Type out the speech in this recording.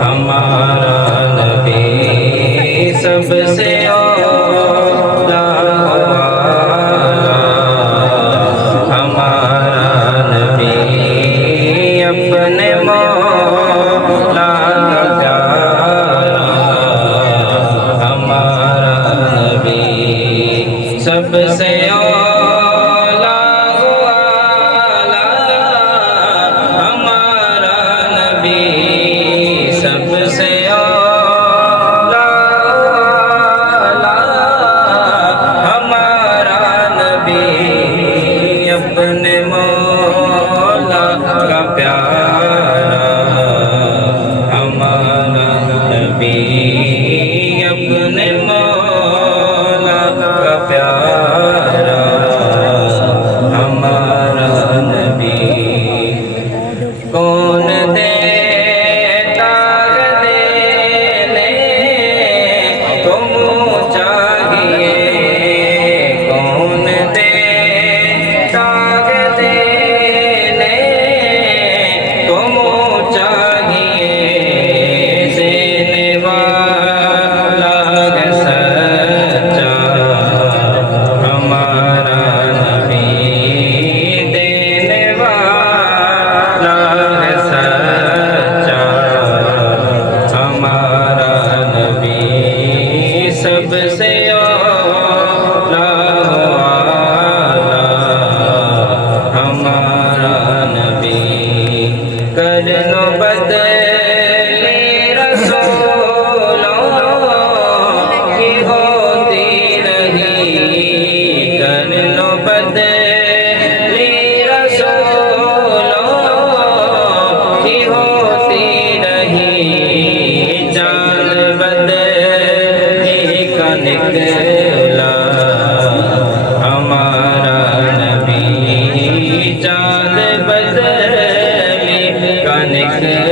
ہمارا نبی سب سے اولا ہمارا نبی اپنے مولا کا پیارا ہمارا نبی سب سے اپنے مولا کا پیارا ہمارا نبی اپنے مولا کا پیارا ہمارا نبی کون دیتا دینے کو منہ چاہیے کون دیتا دینے کو منہ چاہیے دینے والا ہے سچا ہمارا نبی دینے والا ہے سچا ہمارا نبی سب سے اولا ہمارا نبی کر لو بدلی رسولوں کی ہوتی رہی کر لو بدلی رسولوں کی ہوتی رہی جان بدلی کا نکلا ہمارا نبی جان بدلی کا نکلا